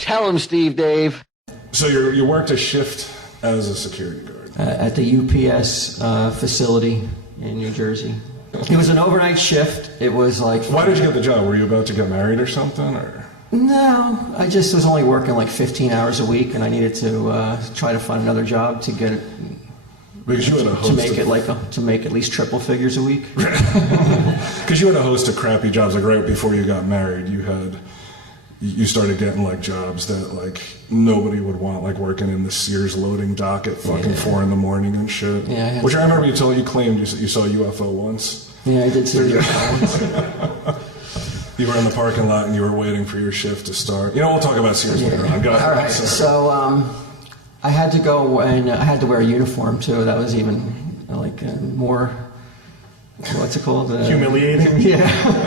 Tell him, Steve Dave. So you worked a shift as a security guard? At the UPS facility in New Jersey. It was an overnight shift. It was like... Why did you get the job? Were you about to get married or something? Or? No, I just was only working like 15 hours a week, and I needed to try to find another job to get it... Because you had a host to make at least triple figures a week. Because you had a host of crappy jobs. Like right before you got married, you started getting like jobs that like nobody would want, like working in the Sears loading dock at fucking 4 in the morning and shit. Yeah, which I remember you claimed you saw a UFO once. Yeah, I did see a UFO once. You were in the parking lot and you were waiting for your shift to start. You know, we'll talk about Sears later on. Go ahead. All right, so I had to go and I had to wear a uniform too. That was even like more... What's it called? Humiliating? Yeah.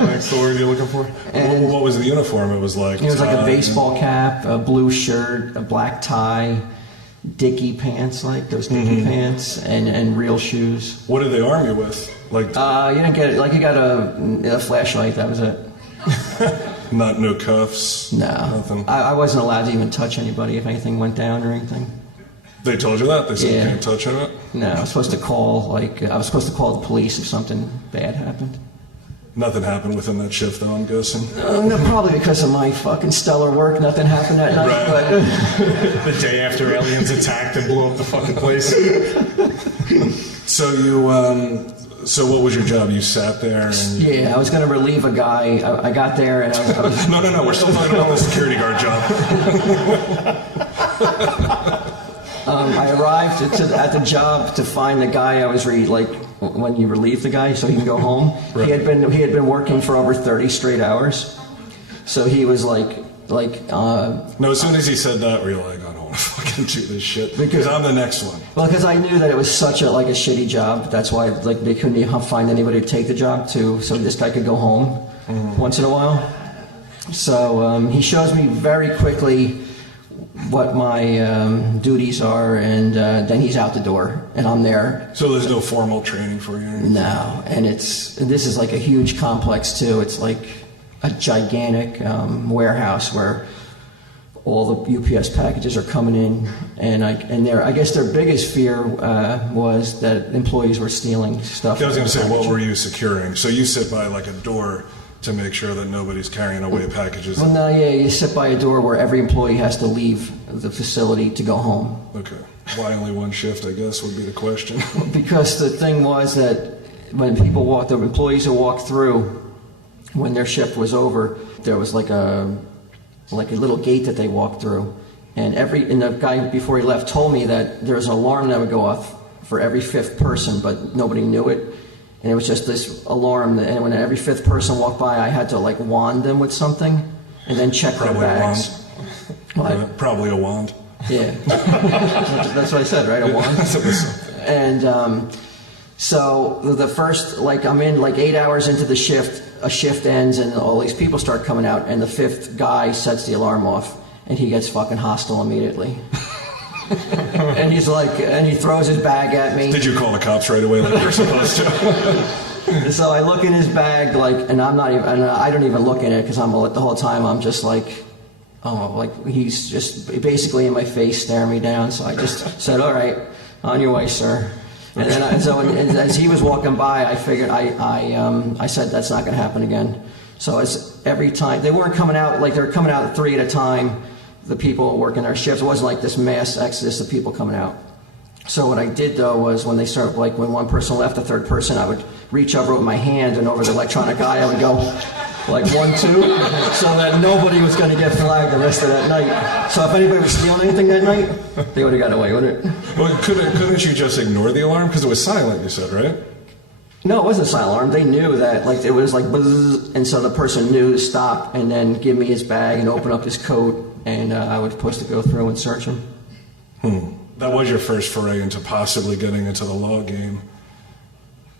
That's the word you're looking for? And what was the uniform? It was like a baseball cap, a blue shirt, a black tie, Dickie pants, like those Dickie pants, and real shoes. What did they arm you with? Like you didn't get it. Like you got a flashlight, that was it. No cuffs? No. Nothing? I wasn't allowed to even touch anybody if anything went down or anything. They told you that? They said you can't touch it? No, I was supposed to call the police if something bad happened. Nothing happened within that shift, though, I'm guessing. No, probably because of my fucking stellar work. Nothing happened that night. Right. But the day after aliens attacked and blew up the fucking place. So so what was your job? You sat there and... Yeah, I was going to relieve a guy. I got there and I was... No, we're still talking about the security guard job. I arrived at the job to find the guy I was when you relieve the guy so he can go home. Right. He had been working for over 30 straight hours, so he was like. No, as soon as he said that, we were like, I don't want to fucking do this shit because I'm the next one. Well, because I knew that it was such a shitty job. That's why they couldn't even find anybody to take the job so this guy could go home once in a while. So he shows me very quickly what my duties are, and then he's out the door, and I'm there. So there's no formal training for you? No, and this is like a huge complex too. It's like a gigantic warehouse where all the UPS packages are coming in, and I guess their biggest fear was that employees were stealing stuff. I was going to say, what were you securing? So you sit by like a door to make sure that nobody's carrying away packages? Well, no, yeah, you sit by a door where every employee has to leave the facility to go home. Okay. Why only one shift, I guess, would be the question. Because the thing was that when the employees who walked through, when their shift was over, there was like a little gate that they walked through. And the guy before he left told me that there was an alarm that would go off for every 5th person, but nobody knew it. And it was just this alarm, and when every 5th person walked by, I had to wand them with something, and then check their bags. Probably a wand. Yeah, that's what I said, right? A wand. And so the first, I'm in 8 hours into the shift. A shift ends, and all these people start coming out, and the 5th guy sets the alarm off, and he gets fucking hostile immediately. And he's and he throws his bag at me. Did you call the cops right away like you're supposed to? So I look in his bag, and I'm not even, and I don't even look in it because the whole time I'm just he's just basically in my face staring me down. So I just said, "All right, on your way, sir." And then as he was walking by, I figured I said that's not going to happen again. So every time they weren't coming out, they were coming out at 3 at a time. The people working their shifts. It wasn't like this mass exodus of people coming out. So what I did though was when they started, when one person left, the 3rd person, I would reach over with my hand, and over the electronic eye I would go 1, 2, so that nobody was going to get flagged the rest of that night. So if anybody was stealing anything that night, they would have got away with it. Well, couldn't you just ignore the alarm because it was silent? You said, right? No, it wasn't a silent alarm. They knew that, it was buzz, and so the person knew to stop and then give me his bag and open up his coat. And I was supposed to go through and search him. That was your first foray into possibly getting into the law game.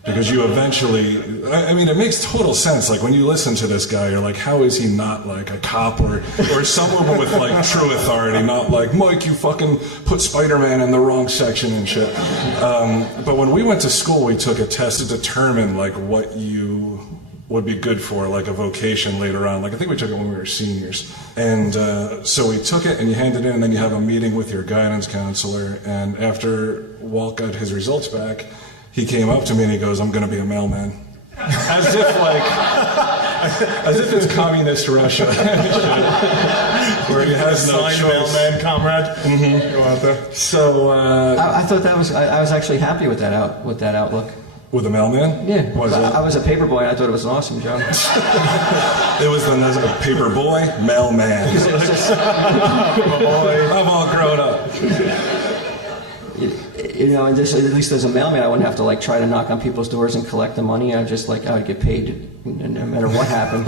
Because you eventually, I mean, it makes total sense. Like, when you listen to this guy, you're like, how is he not, like, a cop or someone with, like, true authority, not like, Mike, you fucking put Spider-Man in the wrong section and shit. But when we went to school, we took a test to determine, like, what you would be good for, like, a vocation later on. Like, I think we took it when we were seniors. And so we took it, and you hand it in, and then you have a meeting with your guidance counselor. And after Walt got his results back, he came up to me and he goes, I'm going to be a mailman. As if it's communist Russia. Where he has no choice. Mailman, comrade. Mm-hmm. Go out there. So, I thought that was, I was actually happy with that outlook. With a mailman? Yeah. Was it? I was a paper boy and I thought it was an awesome job. It was the paper boy, mailman. I'm all grown up. You know, and just, at least as a mailman, I wouldn't have to like try to knock on people's doors and collect the money. I would get paid no matter what happened.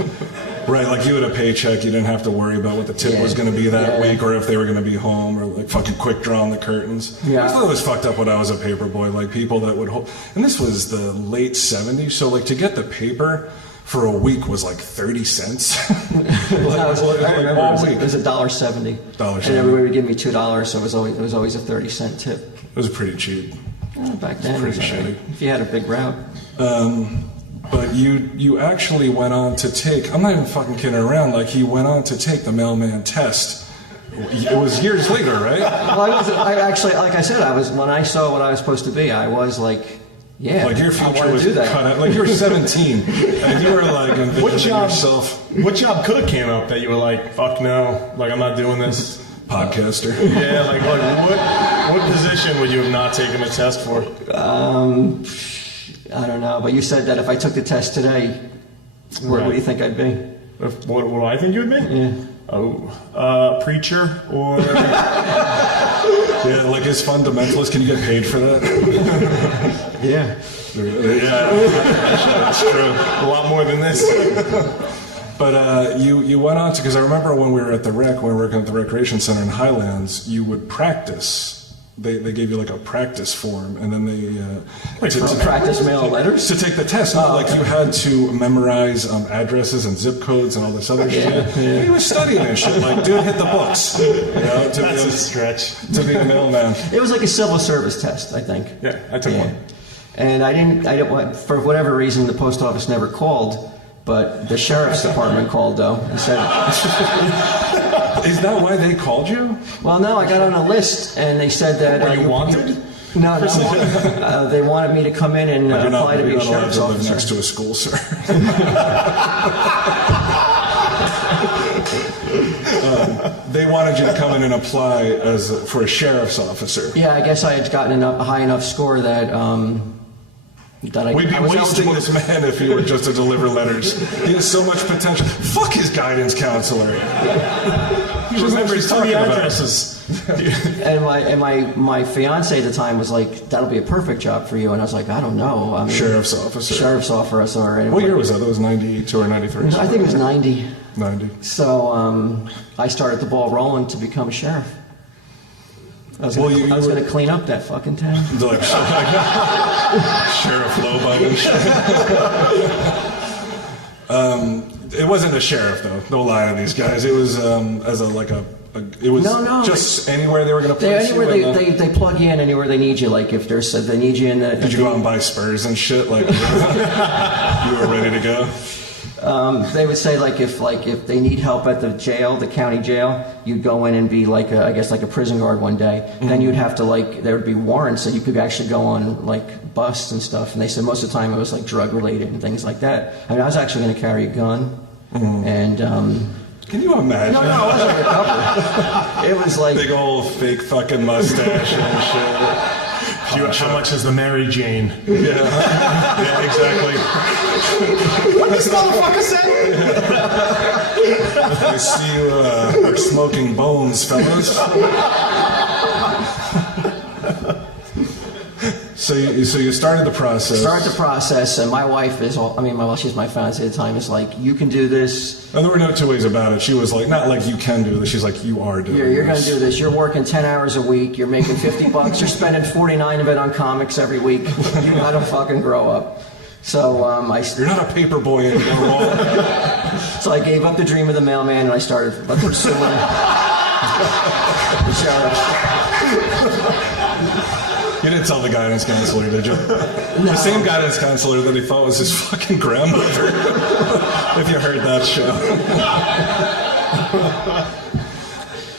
Right, like you had a paycheck, you didn't have to worry about what the tip was going to be that week, or if they were going to be home, or like fucking quick draw on the curtains. Yeah. I thought it was fucked up when I was a paper boy, like people that would hold, and this was the late 70s, so like to get the paper for a week was like 30 cents. I remember all it week. was $1.70. $1.70. And everybody would give me $2, so it was always a 30-cent tip. It was pretty cheap. Back then, Pretty it was shitty. if you had a big route. But you actually went on to take, I'm not even fucking kidding around, like he went on to take the mailman test. It was years later, right? Well, I actually, like I said, when I saw what I was supposed to be, I was like, yeah, like your I future want was to do that. cut out. Like you were 17, and you were like envisioning yourself. What job could have came up that you were like, fuck no, like I'm not doing this? Podcaster. Yeah, like what position would you have not taken a test for? I don't know, but you said that if I took the test today, what do you think I'd be? What do I think you would be? Yeah. Oh, preacher or... Yeah, like his fundamentalist. Can you get paid for that? Yeah. Yeah, that's true. A lot more than this. But you went on to, because I remember when we were at the rec, when we were working at the recreation center in Highlands, you would practice. They gave you like a practice form, and then they to practice mail letters to take the test. Like you had to memorize addresses and zip codes and all this other shit. And he was studying and shit. Like, dude, hit the books. You know, That's a stretch. To be a mailman. It was like a civil service test, I think. Yeah, I took one. And I didn't, for whatever reason, the post office never called, but the sheriff's department called though and said. Is that why they called you? Well, no, I got on a list, and they said that... Were you wanted? No, they wanted me to come in and apply to be a sheriff's allowed to live officer. next to a school, sir. They wanted you to come in and apply for a sheriff's officer. Yeah, I guess I had gotten a high enough score that We'd be wasting this man if he were just to deliver letters. He has so much potential. Fuck his guidance counselor. He remembers talking about addresses. And my fiance at the time was like, "That'll be a perfect job for you," and I was like, "I don't know." I mean, sheriff's officer. Sheriff's officer. Or what year was that? That was 92 or 93? I think it was 90. 90. So I started the ball rolling to become a sheriff. I was going to clean up that fucking town. Like Sheriff Lobo and shit. It wasn't a sheriff though. No lie to these guys. It was just anywhere they were going to place you. They plug you in anywhere they need you. Like if they need you in the. Did you go out and buy spurs and shit? Like you were ready to go. They would say if they need help at the jail, the county jail, you'd go in and be like a prison guard one day. Mm-hmm. Then you'd have to there would be warrants that you could actually go on busts and stuff. And they said most of the time it was drug related and things like that. I mean, I was actually going to carry a gun, and. Can you imagine? No, it wasn't undercover. It was big old fake fucking mustache and shit. How much is the Mary Jane? Yeah, yeah, exactly. What this motherfucker say? I see you are smoking bones, fellas. So you started the process. Start the process, and my wife is she's my fiance at the time, is like, you can do this. And there were no two ways about it. She was like, not like you can do this. She's like, you are doing You're going this. to do this. You're working 10 hours a week. You're making $50. You're spending 49 of it on comics every week. You got to fucking grow up. So You're not a paper boy anymore. So I gave up the dream of the mailman, and I started pursuing the sheriff. You didn't tell the guidance counselor, did you? No. The same guidance counselor that he thought was his fucking grandmother. If you heard that show.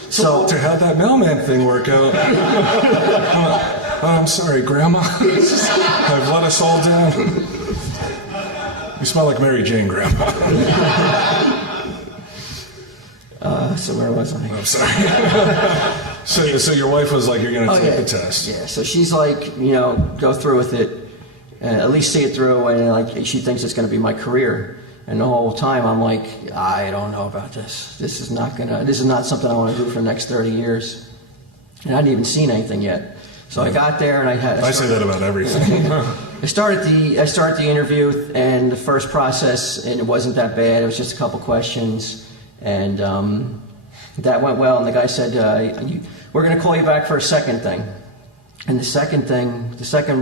So Walter, how'd that mailman thing work out? I'm sorry, Grandma. I've let us all down. You smell like Mary Jane, Grandma. So where was I? I'm sorry. So your wife was like, you're going to take the test. Yeah, so she's like, go through with it, at least see it through, and like she thinks it's going to be my career. And the whole time I'm like, I don't know about this. This is not something I want to do for the next 30 years. And I hadn't even seen anything yet. So I got there and I say that about everything. I started the interview, and the first process, and it wasn't that bad. It was just a couple questions, and that went well. And the guy said, we're going to call you back for a second thing. And the second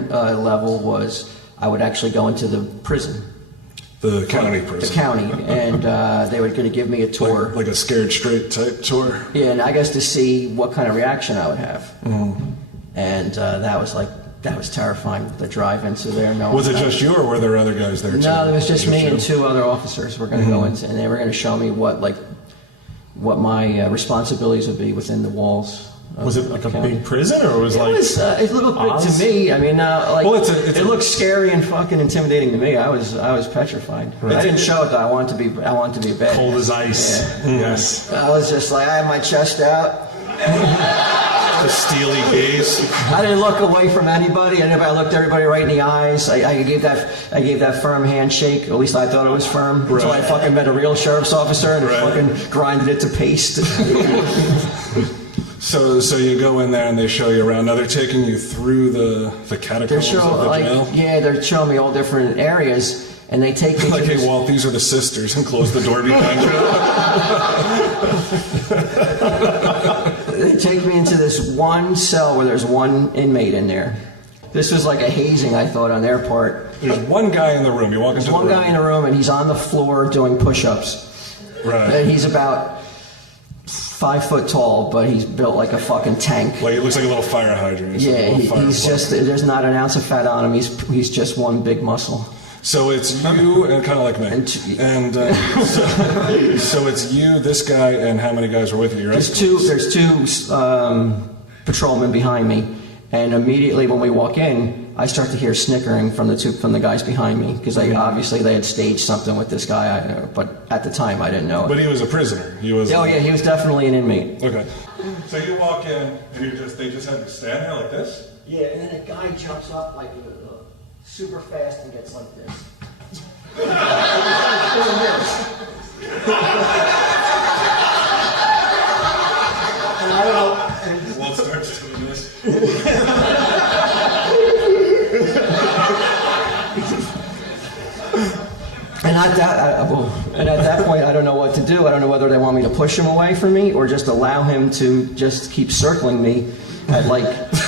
level was I would actually go into the prison. The county prison. The county, and they were going to give me a tour. Like a scared straight type tour? Yeah, and I guess to see what kind of reaction I would have. Mm-hmm. And that was terrifying, the drive into there. Was it just you, or were there other guys there too? No, it was just me and two other officers were going to go into, and they were going to show me what my responsibilities would be within the walls. Was it like a big prison, or was it was a little bit to me. I mean, it looked scary and fucking intimidating to me. I was petrified. Right. I didn't show it though. I wanted to be a bad. Cold as ice. Yeah. Yes. I was just like, I had my chest out. The steely gaze. I didn't look away from anybody. I looked everybody right in the eyes. I gave that firm handshake. At least I thought it was firm. Right. Until I fucking met a real sheriff's officer and fucking grinded it to paste. So you go in there and they show you around. Now they're taking you through the catacombs of the jail? Yeah, they're showing me all different areas, and they take me like, to hey, Walt, these are the sisters, and close the door behind you. They take me into this one cell where there's one inmate in there. This was like a hazing, I thought, on their part. There's one guy in the room. You walk into the room. One guy in the room, and he's on the floor doing push-ups. Right. And he's about 5 foot tall, but he's built like a fucking tank. Like, it looks like a little fire hydrant. Yeah, he's just, there's not an ounce of fat on him. He's just one big muscle. So it's you and kind of like me. So it's you, this guy, and how many guys were with you? There's two patrolmen behind me, and immediately when we walk in, I start to hear snickering from the guys behind me, because obviously they had staged something with this guy, but at the time I didn't know it. But he was a prisoner. He was. Oh yeah, he was definitely an inmate. Okay. So you walk in, and they just have you stand there like this? Yeah, and then a guy jumps up like super fast and gets like this. And I don't know. Walt starts doing this. And at that point, I don't know what to do. I don't know whether they want me to push him away from me or just allow him to just keep circling me at like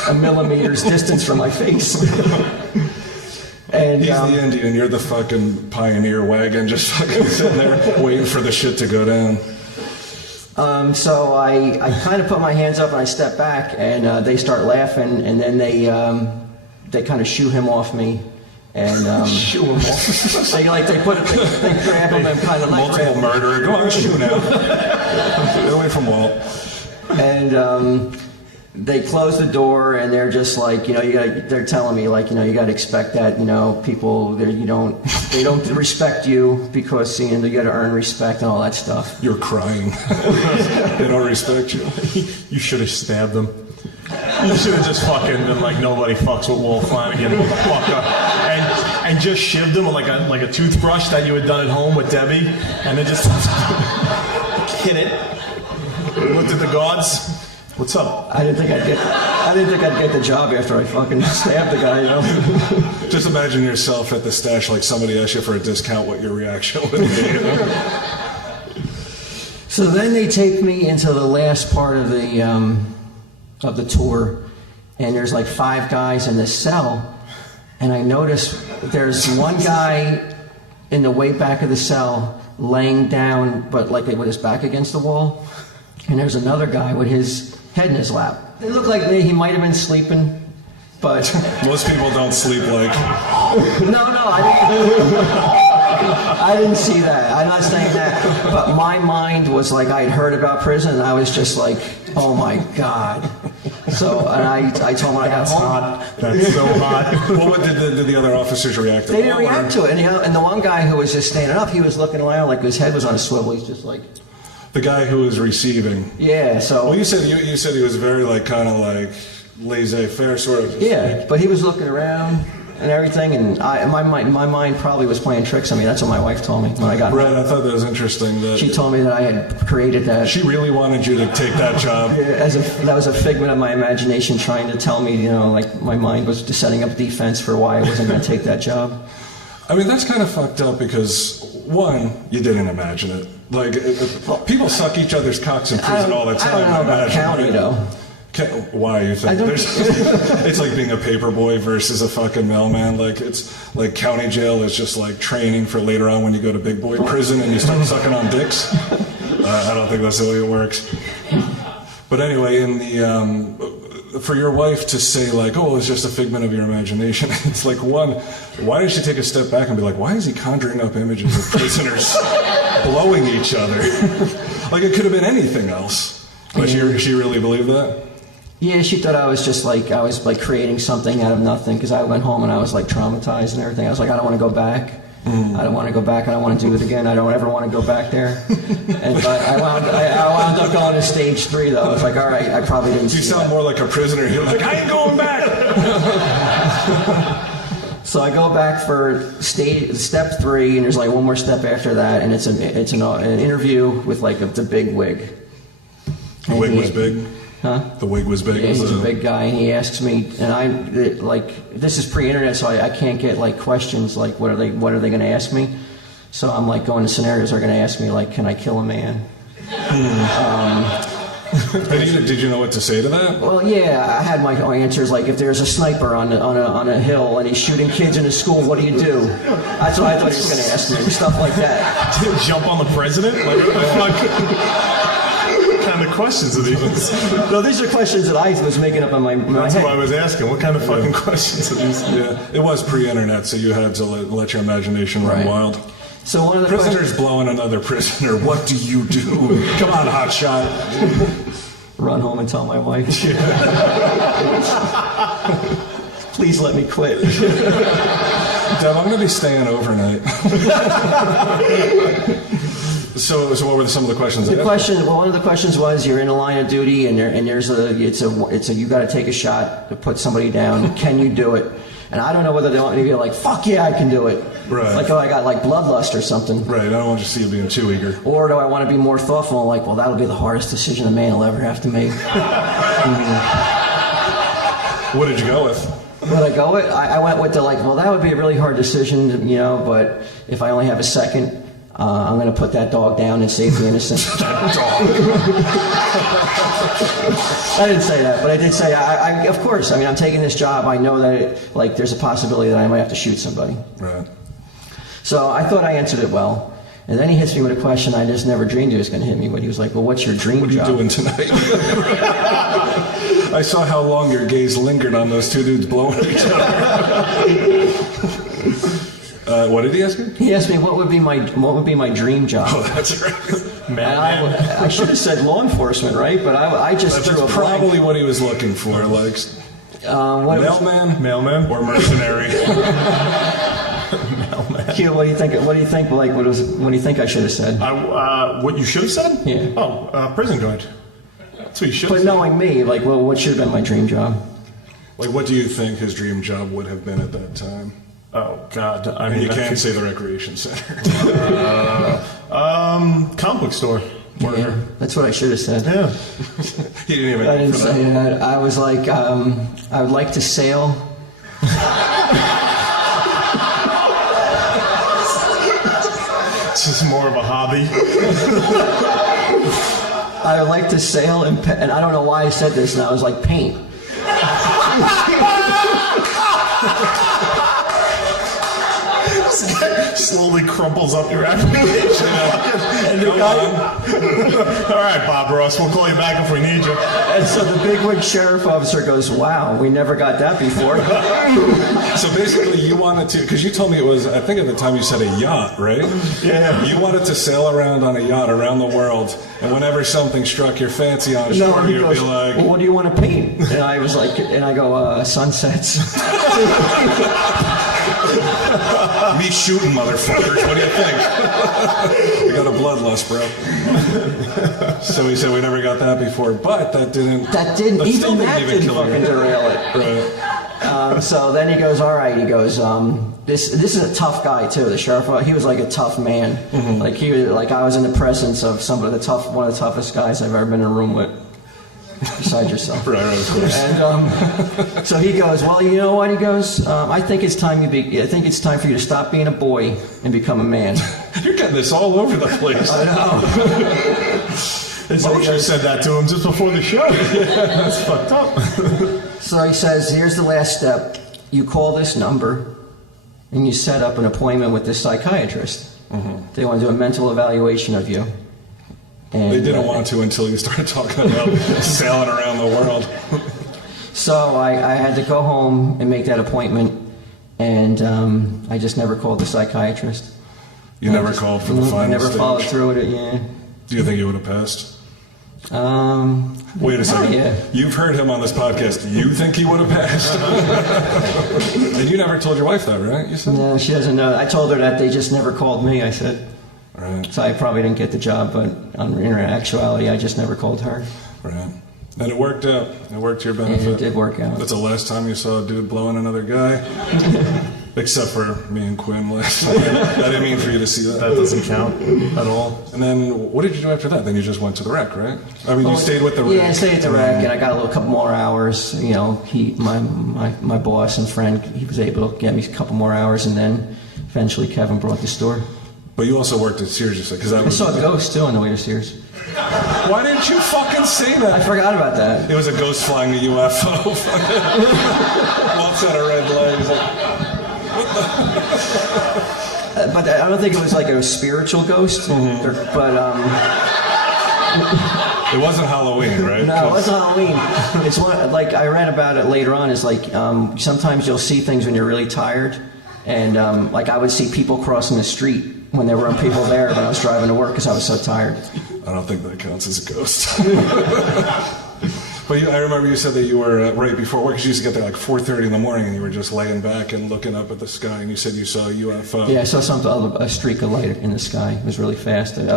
a millimeter's distance from my face. And he's the Indian, you're the fucking pioneer wagon, just fucking sitting there waiting for the shit to go down. So I kind of put my hands up and I step back, and they start laughing, and then they kind of shoo him off me. And shoo him off. they grab him and kind of like multiple murderer. Go on, shoo now. Get away from Walt. And they close the door, and they're just like, they're telling me like, you got to expect that, people, they don't respect you because, you got to earn respect and all that stuff. You're crying. They don't respect you. You should have stabbed them. You should have just fucking been like, nobody fucks with Walt Flanagan. And just shivved him with like a toothbrush that you had done at home with Debbie, and then just hit it. Looked at the guards. What's up? I didn't think I did. I didn't think I'd get the job after I fucking stabbed the guy, you know? Just imagine yourself at the stash, like somebody asks you for a discount, what your reaction would be. You know? So then they take me into the last part of the tour, and there's like 5 guys in this cell, and I notice there's one guy in the way back of the cell laying down, but like with his back against the wall, and there's another guy with his head in his lap. They look like he might have been sleeping, but most people don't sleep like. No, I didn't see that. I'm not saying that. But my mind was like, I had heard about prison, and I was just like, oh my God. So, and I told him when I got home. That's so hot. What did the other officers react to? They didn't react to it. And the one guy who was just standing up, he was looking around like his head was on a swivel. He's just like. The guy who was receiving. Yeah, so. Well, you said he was very like kind of like laissez-faire sort of. Yeah, but he was looking around and everything, and my mind probably was playing tricks on me. That's what my wife told me when I got Right, I thought that was interesting. That she told me that I had created that. She really wanted you to take that job. Yeah, that was a figment of my imagination, trying to tell me, you know, like my mind was just setting up defense for why I wasn't going to take that job. I mean, that's kind of fucked up because, one, you didn't imagine it. Like, people suck each other's cocks in prison all the time. I don't know about county, though. Why you think? It's like being a paper boy versus a fucking mailman. Like, it's like county jail is just like training for later on when you go to big boy prison and you start sucking on dicks. I don't think that's the way it works. But anyway, in the for your wife to say like, oh, it's just a figment of your imagination, it's like, one, why did she take a step back and be like, why is he conjuring up images of prisoners blowing each other? Like, it could have been anything else. But she really believed that? Yeah, she thought I was creating something out of nothing, because I went home and I was like traumatized and everything. I was like, I don't want to go back. I don't want to go back. I don't want to do it again. I don't ever want to go back there. And I wound up going to stage 3, though. I was like, all right, I probably didn't. You sound more like a prisoner. You're like, I ain't going back. So I go back for step 3, and there's like one more step after that, and it's an interview with like the big wig. The wig was big? Huh? The wig was big? Yeah, he's a big guy, and he asks me, and this is pre-internet, so I can't get like questions like what are they going to ask me? So I'm like going to scenarios. They're going to ask me like, can I kill a man? Did you know what to say to that? Well, yeah, I had my answers, like if there's a sniper on a hill and he's shooting kids in a school, what do you do? That's what I thought he was going to ask me, stuff like that. Jump on the president? Like, what the fuck? What kind of questions are these? No, these are questions that I was making up in my head. That's what I was asking. What kind of fucking questions are these? Yeah, it was pre-internet, so you had to let your imagination run wild. So one of the prisoner's blowing another prisoner. What do you do? Come on, hotshot. Run home and tell my wife. Please let me quit. Deb, I'm going to be staying overnight. So what were some of the questions? One of the questions was, you're in a line of duty, and there's you got to take a shot to put somebody down. Can you do it? And I don't know whether they want me to be like, fuck yeah, I can do it. Right. Like, oh, I got like bloodlust or something. Right. I don't want you to see you being too eager. Or do I want to be more thoughtful? Like, well, that'll be the hardest decision a man will ever have to make. What did you go with? What did I go with? I went with that would be a really hard decision, you know, but if I only have a second, I'm going to put that dog down and save the innocent. I didn't say that, but I did say, of course, I mean, I'm taking this job. I know that there's a possibility that I might have to shoot somebody. Right. So I thought I answered it well. And then he hits me with a question I just never dreamed he was going to hit me with. He was like, well, what's your dream job? What are you doing tonight? I saw how long your gaze lingered on those two dudes blowing each other. What did he ask me? He asked me what would be my dream job. Oh, that's right. Man, I should have said law enforcement, right? But I just drew a blank. Probably what he was looking for, like mailman, or mercenary. Mailman. Q, what do you think? What do you think? Like, what do you think I should have said? What you should have said? Yeah. Oh, prison guard. That's what you should have said. But knowing me, like, well, what should have been my dream job? Like, what do you think his dream job would have been at that time? Oh God! I mean, you can't say the recreation center. Comic book store. Yeah, that's what I should have said. Yeah. He didn't even. I didn't say that. I was like, I would like to sail. It's just more of a hobby. I would like to sail and I don't know why I said this, and I was like, paint. Slowly crumples up your application. And the guy, all right, Bob Ross, we'll call you back if we need you. And so the bigwig sheriff officer goes, wow, we never got that before. So basically, you wanted to, because you told me it was, I think at the time you said a yacht, right? Yeah. You wanted to sail around on a yacht around the world, and whenever something struck your fancy on shore, he you'd goes, be like, well, what do you want to paint? And I was like, and I go, sunsets. me shooting, motherfuckers. What do you think? We got a bloodlust, bro. So he said we never got that before, but that didn't Even kill fucking you. derail it. Right. So then he goes, all right. He goes, this is a tough guy too. The sheriff, he was like a tough man. Mm-hmm. Like he was like I was in the presence of one of the toughest guys I've ever been in a room with. Besides yourself. Right, of course. And so he goes, well, you know what? He goes, I think it's time for you to stop being a boy and become a man. You're getting this all over the place. I know. I wish I said that to him just before the show. That's fucked up. So he says, here's the last step. You call this number and you set up an appointment with this psychiatrist. Mm-hmm. They want to do a mental evaluation of you. And, they didn't want to until you started talking about sailing around the world. So I had to go home and make that appointment, and I just never called the psychiatrist. You never called for the final never stage? Followed through with it, yeah. Do you think you would have passed? Wait a not second. yet. You've heard him on this podcast. You think he would have passed? And you never told your wife that, right? You said? No, she doesn't know. I told her that they just never called me, I said. Right. So I probably didn't get the job, but in actuality, I just never called her. Right. And it worked out. It worked to your benefit. And it did work out. That's the last time you saw a dude blowing another guy. Except for me and Quinn last night. I didn't mean for you to see that. That doesn't count at all. And then, what did you do after that? Then you just went to the rec, right? I mean, you stayed with the rec. Yeah, I stayed at the rec, and I got a couple more hours. You know, my boss and friend, he was able to get me a couple more hours, and then eventually Kevin brought the store. But you also worked at Sears, you said, because I saw a ghost too on the way to Sears. Why didn't you fucking say that? I forgot about that. It was a ghost flying a UFO. Walks out a red light. He's like, But I don't think it was like a spiritual ghost. Mm-hmm. But it wasn't Halloween, right? no, it wasn't Halloween. It's one like I read about it later on. It's like sometimes you'll see things when you're really tired, and like I would see people crossing the street when there weren't people there when I was driving to work because I was so tired. I don't think that counts as a ghost. But I remember you said that you were right before work, because you used to get there like 4:30 in the morning, and you were just laying back and looking up at the sky, and you said you saw a UFO. Yeah, I saw a streak of light in the sky. It was really fast. It's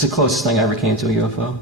the closest thing I ever came to a UFO.